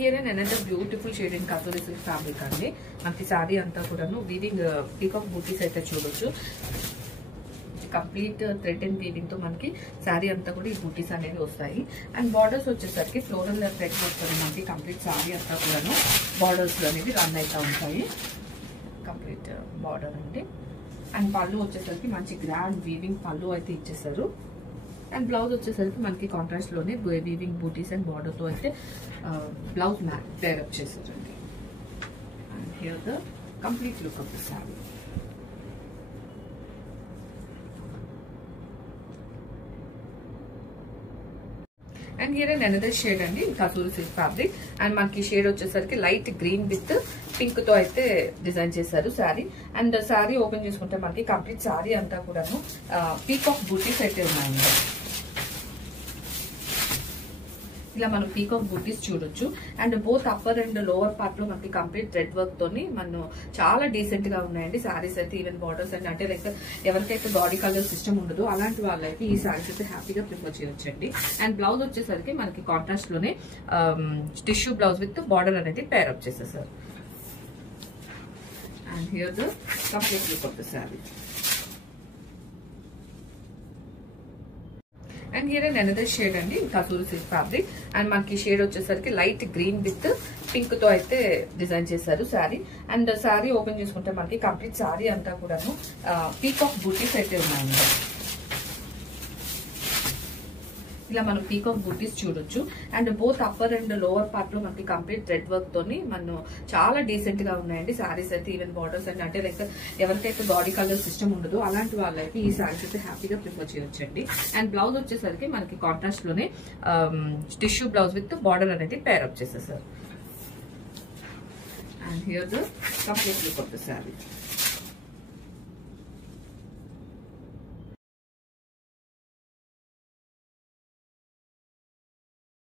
Here and another beautiful shade in kasuri silk fabric అండి. మనకి శారీ అంతా కూడాను వీవింగ్ పీకాక్ బూటీస్ అయితే చూడొచ్చు. కంప్లీట్ థ్రెడ్ అండ్ వీవింగ్ తో మనకి శారీ అంతా కూడా ఈ బూటీస్ అనేవి వస్తాయి. అండ్ బార్డర్స్ వచ్చేసరికి ఫ్లోరల్ థ్రెడ్ వస్తుంది. మనకి కంప్లీట్ శారీ అంతా కూడాను బార్డర్స్ అనేవి రన్ అవుతూ ఉంటాయి. కంప్లీట్ బార్డర్ అండి. అండ్ పళ్ళు వచ్చేసరికి మంచి గ్రాండ్ వీవింగ్ పళ్ళు అయితే ఇచ్చేసారు. అండ్ బ్లౌజ్ వచ్చేసరికి మనకి కాంట్రాస్ట్ లోనే వీవింగ్ బూటీస్ అండ్ బార్డర్ తో అయితే బ్లౌజ్ పేరప్ చేశారండి. And here the complete look of the sari. And here and another shade అండి కసూరి సిల్క్ ఫ్యాబ్రిక్. అండ్ మనకి షేడ్ వచ్చేసరికి లైట్ గ్రీన్ విత్ పింక్ తో అయితే డిజైన్ చేశారు శారీ. అండ్ శారీ ఓపెన్ చేసుకుంటే మనకి కంప్లీట్ శారీ అంతా కూడాను పీకాక్ బూటీస్ అయితే ఉన్నాయండి. ఇలా మనం పీకాక్ బూటీస్ చూడొచ్చు. And both upper and lower part లో మనకి కంప్లీట్ థ్రెడ్ వర్క్ తోని మనం చాలా డీసెంట్ గా ఉన్నాయండి శారీస్ అయితే. ఈవెన్ బార్డర్స్ అండ్ అంటే లైక్ ఎవరికైతే బాడీ కలర్ సిస్టమ్ ఉండదో అలాంటి వాళ్ళైతే ఈ శారీస్ అయితే హ్యాపీగా ప్రిఫర్ చేయొచ్చండి. అండ్ బ్లౌజ్ వచ్చేసరికి మనకి కాంట్రాస్ట్ లోనే టిష్యూ బ్లౌజ్ విత్ బార్డర్ అనేది పేరప్ చేసేసారు. And here the complete look of the sari. And here and another shade అండి కసూరి సిల్క్ ఫ్యాబ్రిక్. అండ్ మనకి షేడ్ వచ్చేసరికి లైట్ గ్రీన్ విత్ పింక్ తో అయితే డిజైన్ చేశారు శారీ. అండ్ శారీ ఓపెన్ చేసుకుంటే మనకి కంప్లీట్ శారీ అంతా కూడాను పీకాక్ బూటీస్ అయితే ఉన్నాయండి. ఇలా మనం పీకాక్ బూటీస్ చూడొచ్చు. And both upper and lower part లో మనకి కంప్లీట్ థ్రెడ్ వర్క్ తోని మనం చాలా డీసెంట్ గా ఉన్నాయండి శారీస్ అయితే. ఈవెన్ బార్డర్స్ అండ్ అంటే లైక్ ఎవరికైతే బాడీ కలర్ సిస్టమ్ ఉండదో అలాంటి వాళ్ళైతే ఈ శారీస్ అయితే హ్యాపీగా ప్రిఫర్ చేయొచ్చండి. అండ్ బ్లౌజ్ వచ్చేసరికి మనకి కాంట్రాస్ట్ లోనే టిష్యూ బ్లౌజ్ విత్ బార్డర్ అనేది పేరప్ చేసేసారు. And here the complete look of the sari.